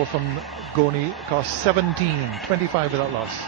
over from Goni cost 17, 25 without loss.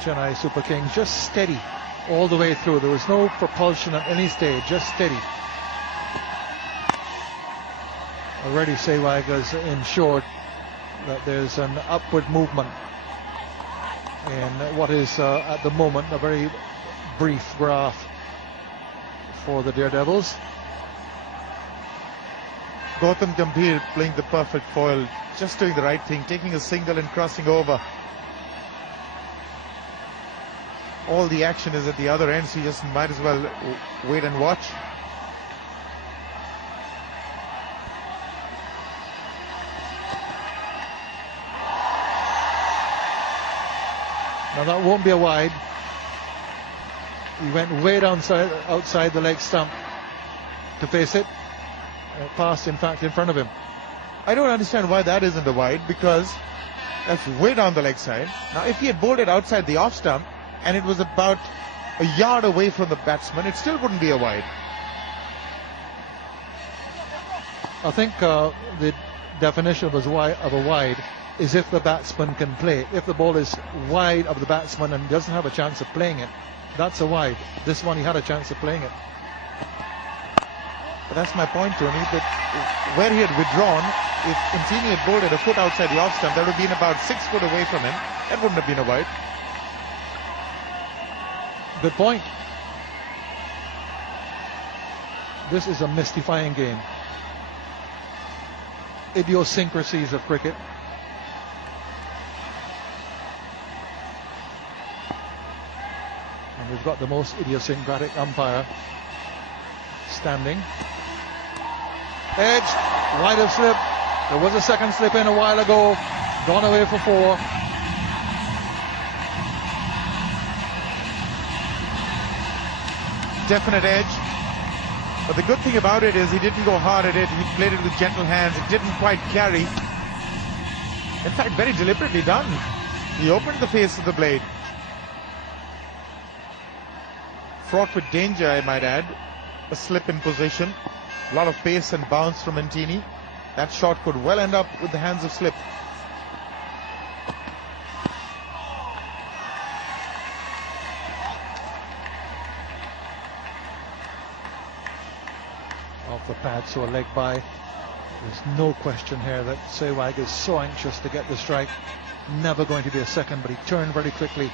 Chennai Super Kings just steady all the way through. There was no propulsion at any stage, just steady. Already Sehwag has ensured that there's an upward movement in what is at the moment a very brief graph for the Daredevils. Gautam Gambhir playing the perfect foil, just doing the right thing, taking a single and crossing over. All the action is at the other end, so you just might as well wait and watch. Now that won't be a wide. He went way outside the leg stump to face it. It passed, in fact, in front of him. I don't understand why that isn't a wide, because that's way down the leg side. Now, if he had bowled it outside the off stump, and it was about a yard away from the batsman, it still wouldn't be a wide. I think the definition of a wide is if the batsman can play. If the ball is wide of the batsman and doesn't have a chance of playing it, that's a wide. This one he had a chance of playing it. But that's my point, Tony, that where he had withdrawn, if Intini had bowled it a foot outside the off stump, that would have been about 6 foot away from him. That wouldn't have been a wide. Good point. This is a mystifying game. Idiosyncrasies of cricket. And we've got the most idiosyncratic umpire standing. Edge, wide of slip. There was a second slip in a while ago. Gone away for 4. Definite edge, but the good thing about it is he didn't go hard at it. He played it with gentle hands. It didn't quite carry. In fact, very deliberately done. He opened the face of the blade. Fraught with danger, I might add. A slip in position, a lot of pace and bounce from Intini. That shot could well end up with the hands of slip. Off the pad, so a leg by. There's no question here that Sehwag is so anxious to get the strike. Never going to be a second, but he turned very quickly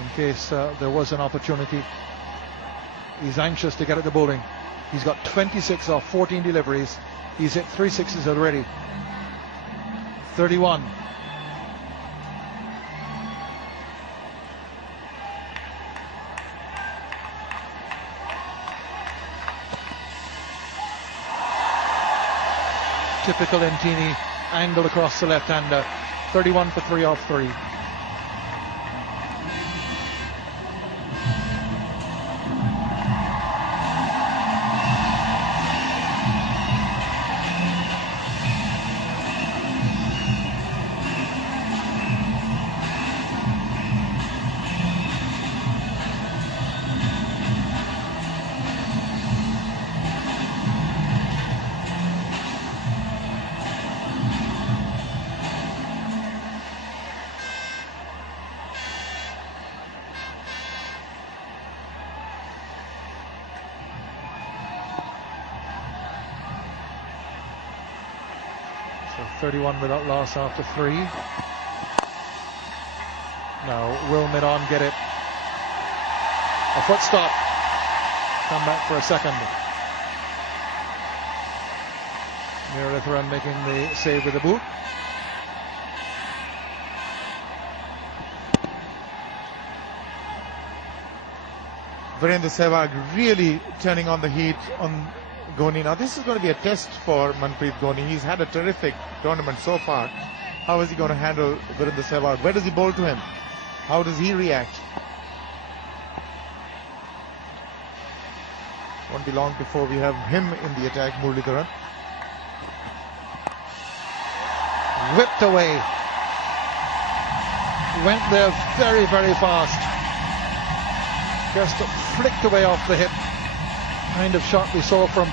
in case there was an opportunity. He's anxious to get at the bowling. He's got 26 off 14 deliveries. He's hit 3 sixes already. 31. Typical Intini, angled across the left-hander. 31 for 3 off 3. So 31 without loss after 3. Now will Midon get it? A foot stop. Come back for a second. Murugatharan making the save with the boot. Virendra Sehwag really turning on the heat on Ghoni. Now this is going to be a test for Manpreet Ghoni. He's had a terrific tournament so far. How is he going to handle Virendra Sehwag? Where does he bowl to him? How does he react? Won't be long before we have him in the attack, Muralidharan. Whipped away. Went there very, very fast. Just flicked away off the hip. Kind of shot we saw from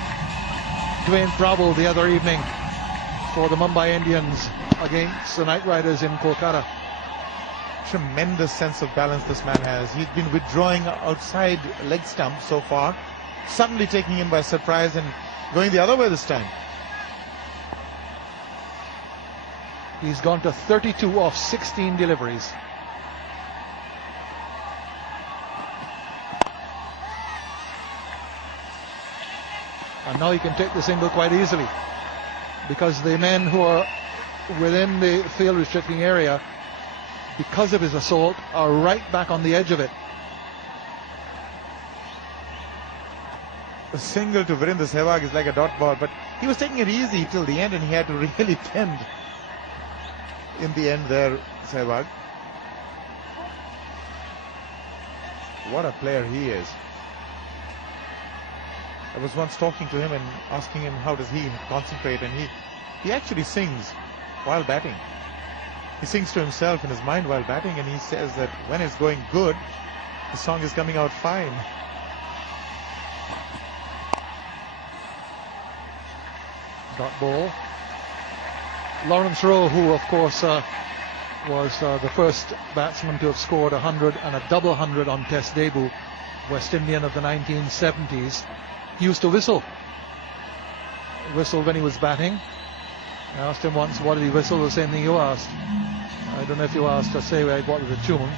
Dwayne Bravo the other evening for the Mumbai Indians against the Knight Riders in Kolkata. Tremendous sense of balance this man has. He's been withdrawing outside leg stump so far, suddenly taking him by surprise and going the other way this time. He's gone to 32 off 16 deliveries. And now he can take the single quite easily, because the men who are within the field restricting area, because of his assault, are right back on the edge of it. A single to Virendra Sehwag is like a dot ball, but he was taking it easy till the end and he had to really bend in the end there, Sehwag. What a player he is. I was once talking to him and asking him how does he concentrate, and he actually sings while batting. He sings to himself in his mind while batting, and he says that when it's going good, the song is coming out fine. Dot ball. Lawrence Rowe, who of course was the first batsman to have scored 100 and a double 100 on Test debut, West Indian of the 1970s. He used to whistle when he was batting. I asked him once, what did he whistle? The same thing you asked. I don't know if you asked Sehwag what was the tune.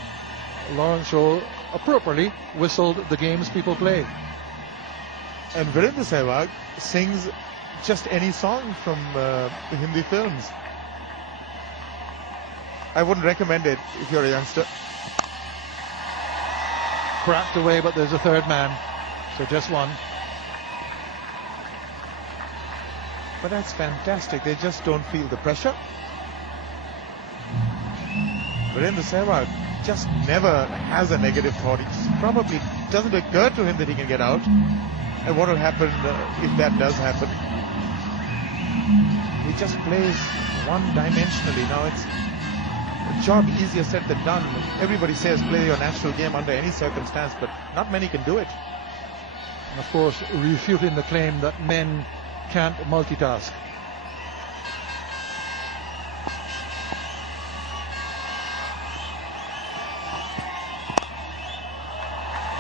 Lawrence Rowe appropriately whistled the games people play. And Virendra Sehwag sings just any song from the Hindi films. I wouldn't recommend it if you're a youngster. Cracked away, but there's a third man, so just one. But that's fantastic. They just don't feel the pressure. Virendra Sehwag just never has a negative thought. It probably doesn't occur to him that he can get out. And what will happen if that does happen? He just plays one-dimensionally. Now it's a job easier said than done. Everybody says play your natural game under any circumstance, but not many can do it. And of course, refuting the claim that men can't multitask.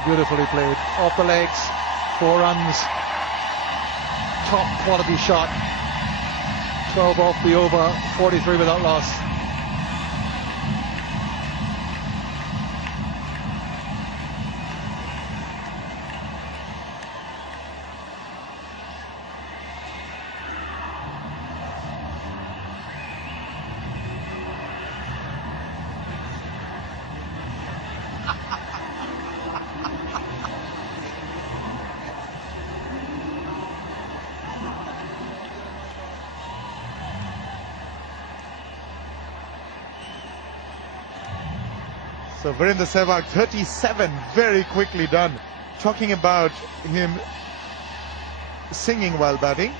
Beautifully played. Off the legs, 4 runs. Top quality shot. 12 off the over, 43 without loss. So Virendra Sehwag, 37, very quickly done. Talking about him singing while batting.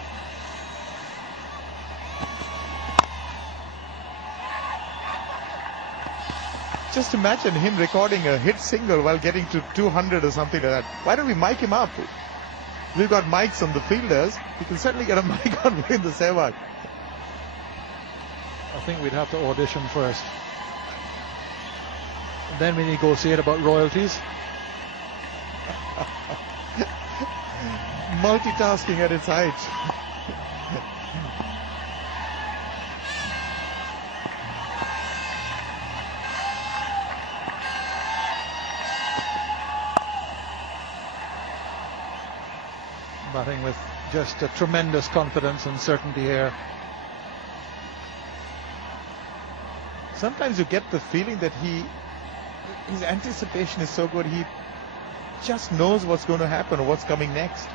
Just imagine him recording a hit single while getting to 200 or something like that. Why don't we mic him up? We've got mics on the fielders. We can certainly get a mic on Virendra Sehwag. I think we'd have to audition first. And then we negotiate about royalties. Multitasking at its height. Batting with just a tremendous confidence and certainty here. Sometimes you get the feeling that his anticipation is so good, he just knows what's going to happen or what's coming next.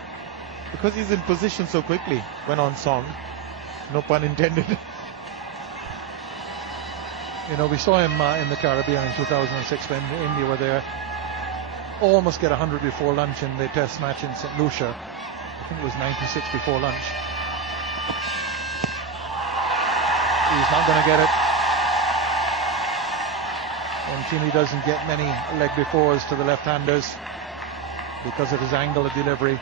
Because he's in position so quickly when on song. No pun intended. You know, we saw him in the Caribbean in 2006 when India were there. Almost get 100 before lunch in the test match in St. Lucia. I think it was 96 before lunch. He's not going to get it. And Keane doesn't get many leg befores to the left-handers because of his angle of delivery.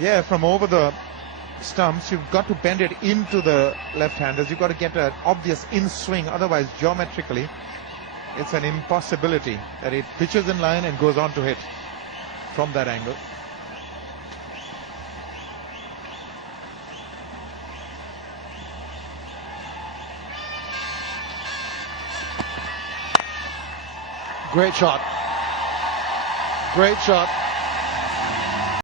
Yeah, from over the stumps, you've got to bend it into the left-handers. You've got to get an obvious in-swing. Otherwise, geometrically, it's an impossibility that it pitches in line and goes on to hit from that angle. Great shot. Great shot.